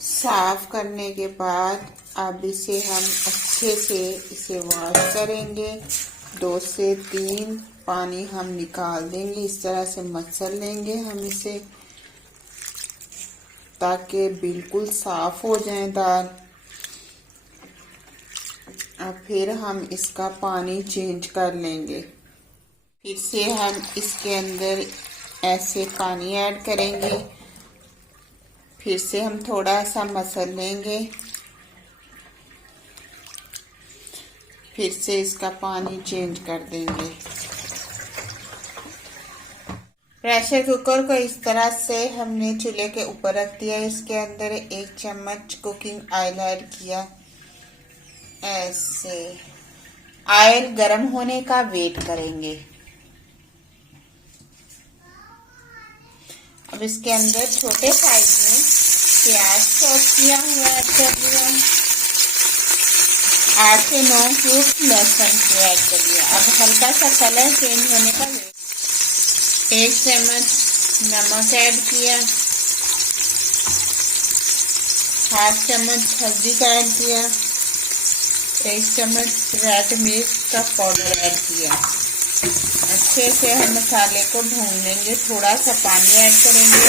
साफ करने के बाद अब इसे हम अच्छे से इसे वॉश करेंगे। 2 से 3 पानी हम निकाल देंगे। इस तरह से मसल लेंगे हम इसे, ताकि बिल्कुल साफ हो जाए दाल। अब फिर हम इसका पानी चेंज कर लेंगे। फिर से हम इसके अंदर ऐसे पानी ऐड करेंगे। फिर से हम थोड़ा सा मसल लेंगे। फिर से इसका पानी चेंज कर देंगे। प्रेशर कुकर को इस तरह से हमने चूल्हे के ऊपर रख दिया। इसके अंदर 1 चम्मच कुकिंग ऑयल ऐड किया। ऐसे ऑयल गर्म होने का वेट करेंगे। अब इसके अंदर छोटे साइज में प्याज चॉप किया हुआ ऐड कर दिया। 8 से 9 क्यूब लहसुन को ऐड कर दिया। अब हल्का सा कलर चेंज होने का वेट। 1 चम्मच नमक ऐड किया। 1/2 चम्मच हल्दी का ऐड किया। 1 चम्मच रेड मिर्च का पाउडर ऐड किया। अच्छे से हम मसाले को भून लेंगे। थोड़ा सा पानी ऐड करेंगे।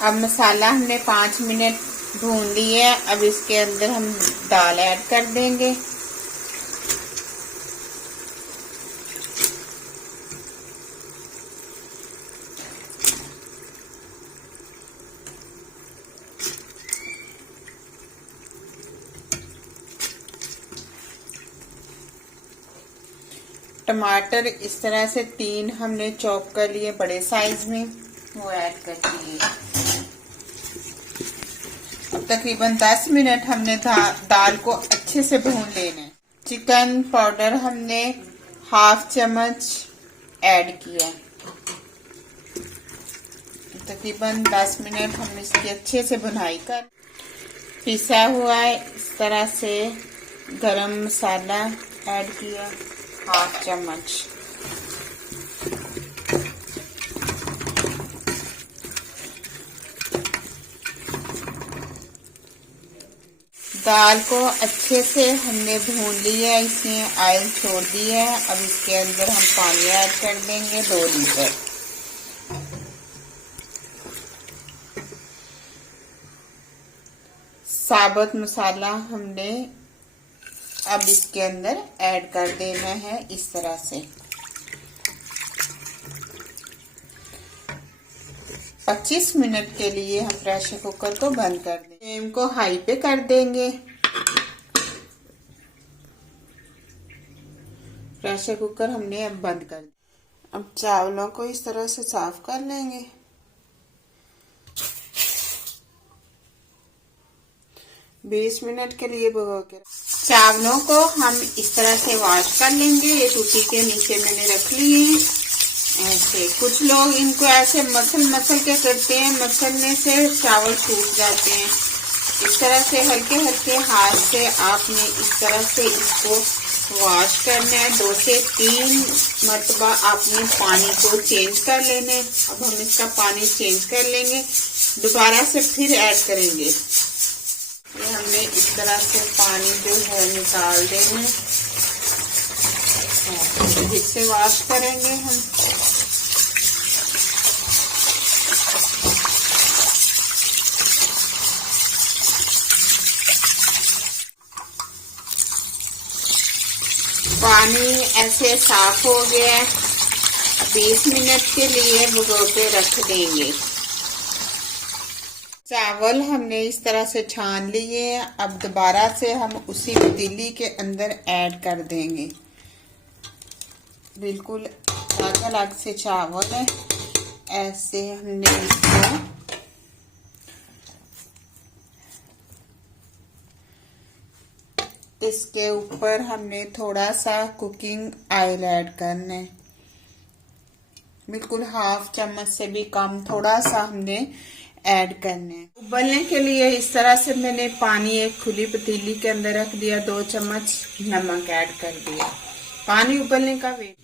अब मसाला हमने 5 मिनट भून लिया है। अब इसके अंदर हम दाल ऐड कर देंगे। टमाटर इस तरह से 3 हमने चॉप कर लिए बड़े साइज में, वो ऐड कर दिए। अब तकरीबन 10 मिनट हमने दाल को अच्छे से भून लेना है। चिकन पाउडर हमने 1/2 चम्मच ऐड किया। तकरीबन 10 मिनट हम इसकी अच्छे से भुनाई कर। पिसा हुआ है इस तरह से गरम मसाला ऐड किया 1/2 चम्मच। दाल को अच्छे से हमने भून लिया है। इसमें ऑयल छोड़ दिया है। अब इसके अंदर हम पानी ऐड कर देंगे 2 लीटर। साबुत मसाला हमने अब इसके अंदर ऐड कर देना है इस तरह से। 25 मिनट के लिए हम प्रेशर कुकर को बंद कर देंगे। फ्लेम को हाई पे कर देंगे। प्रेशर कुकर हमने अब बंद कर दिया। अब चावलों को इस तरह से साफ कर लेंगे। बीस मिनट के लिए भिगो के चावलों को हम इस तरह से वॉश कर लेंगे। ये टूटी के नीचे मैंने रख लिए हैं ऐसे। कुछ लोग इनको ऐसे मसल के करते हैं, मसलने से चावल टूट जाते हैं। इस तरह से हल्के हल्के हाथ से आपने इस तरह से इसको वॉश करना है। 2 से 3 मरतबा आपने पानी को चेंज कर लेना है। अब हम इसका पानी चेंज कर लेंगे, दोबारा से फिर ऐड करेंगे। ये हमने इस तरह से पानी जो है निकाल देना है। फिर से वॉश करेंगे हम। पानी ऐसे साफ हो गया है। 20 मिनट के लिए भिगो के रख देंगे। चावल हमने इस तरह से छान लिए हैं। अब दोबारा से हम उसी पतीली के अंदर ऐड कर देंगे। बिल्कुल अलग अलग से चावल है। ऐसे हमने इसको इसके ऊपर हमने थोड़ा सा कुकिंग ऑयल ऐड करना है। बिल्कुल 1/2 चम्मच से भी कम थोड़ा सा हमने ऐड करने हैं। उबलने के लिए इस तरह से मैंने पानी एक खुली पतीली के अंदर रख दिया, 2 चम्मच नमक ऐड कर दिया। पानी उबलने का वेट,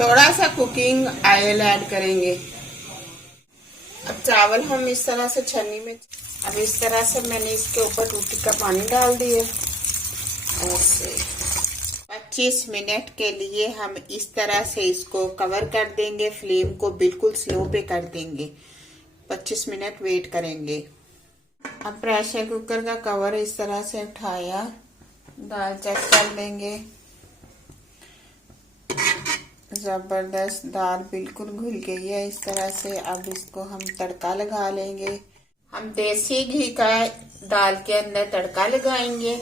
थोड़ा सा कुकिंग ऑयल ऐड करेंगे। अब चावल हम इस तरह से छन्नी में, अब इस तरह से मैंने इसके ऊपर टूटी का पानी डाल दिया। ऐसे 25 मिनट के लिए हम इस तरह से इसको कवर कर देंगे। फ्लेम को बिल्कुल स्लो पे कर देंगे, 25 मिनट वेट करेंगे। अब प्रेशर कुकर का कवर इस तरह से उठाया, दाल चेक कर लेंगे। जबरदस्त दाल बिल्कुल घुल गई है इस तरह से। अब इसको हम तड़का लगा लेंगे। हम देसी घी का दाल के अंदर तड़का लगाएंगे।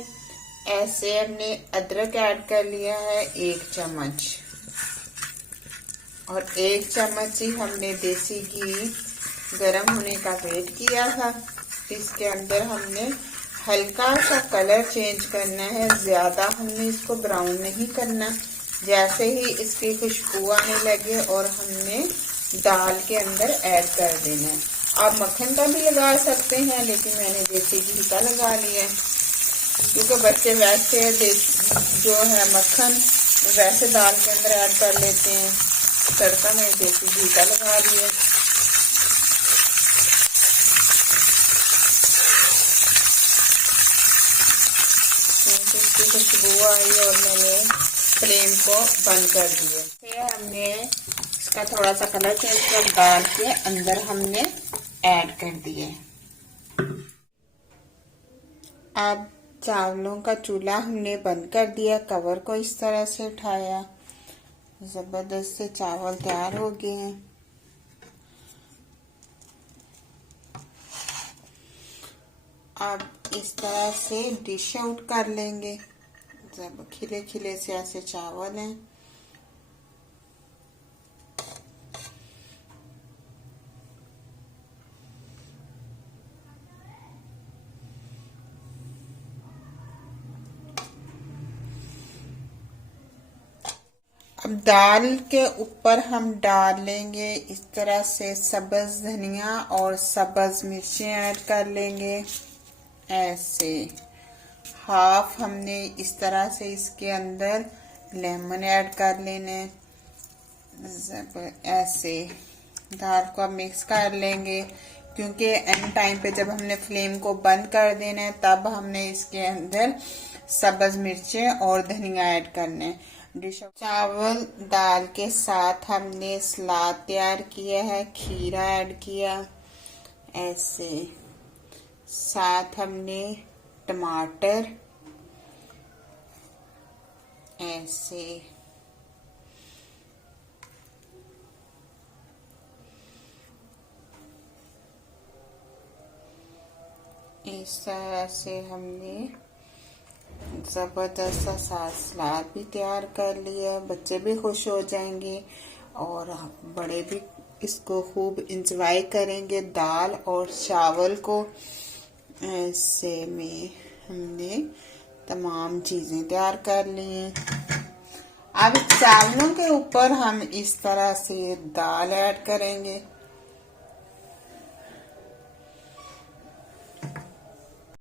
ऐसे हमने अदरक ऐड कर लिया है 1 चम्मच, और 1 चम्मच ही हमने देसी घी गरम होने का वेट किया था। इसके अंदर हमने हल्का सा कलर चेंज करना है, ज्यादा हमने इसको ब्राउन नहीं करना। जैसे ही इसकी खुशबू आने लगे और हमने दाल के अंदर ऐड कर देना है। आप मक्खन का भी लगा सकते हैं, लेकिन मैंने देसी घी का लगा लिया है, क्योंकि बच्चे वैसे जो है मक्खन वैसे दाल के अंदर ऐड कर लेते हैं। तड़का मैंने देसी घी का लगा लिया। इसकी खुशबू आई और मैंने फ्लेम को बंद कर दिया। फिर हमने इसका थोड़ा सा कलर चेंज कर दाल के अंदर हमने ऐड कर दिया। अब चावलों का चूल्हा हमने बंद कर दिया, कवर को इस तरह से उठाया। जबरदस्त से चावल तैयार हो गए हैं। अब इस तरह से डिश आउट कर लेंगे। जब खिले खिले से ऐसे चावल हैं। अब दाल के ऊपर हम डाल लेंगे इस तरह से सब्ज धनिया और सब्ज मिर्चें ऐड कर लेंगे। ऐसे हाफ हमने इस तरह से इसके अंदर लेमन ऐड कर लेने। ऐसे दाल को अब मिक्स कर लेंगे, क्योंकि एंड टाइम पे जब हमने फ्लेम को बंद कर देना है तब हमने इसके अंदर सब्ज मिर्चें और धनिया ऐड करने। डिश चावल दाल के साथ हमने सलाद तैयार किया है, खीरा ऐड किया। ऐसे साथ हमने टमाटर, ऐसे इस तरह से हमने जबरदस्त सा सलाद भी तैयार कर लिया। बच्चे भी खुश हो जाएंगे और बड़े भी इसको खूब इंजॉय करेंगे। दाल और चावल को ऐसे में हमने तमाम चीजें तैयार कर ली हैं। अब चावलों के ऊपर हम इस तरह से दाल ऐड करेंगे।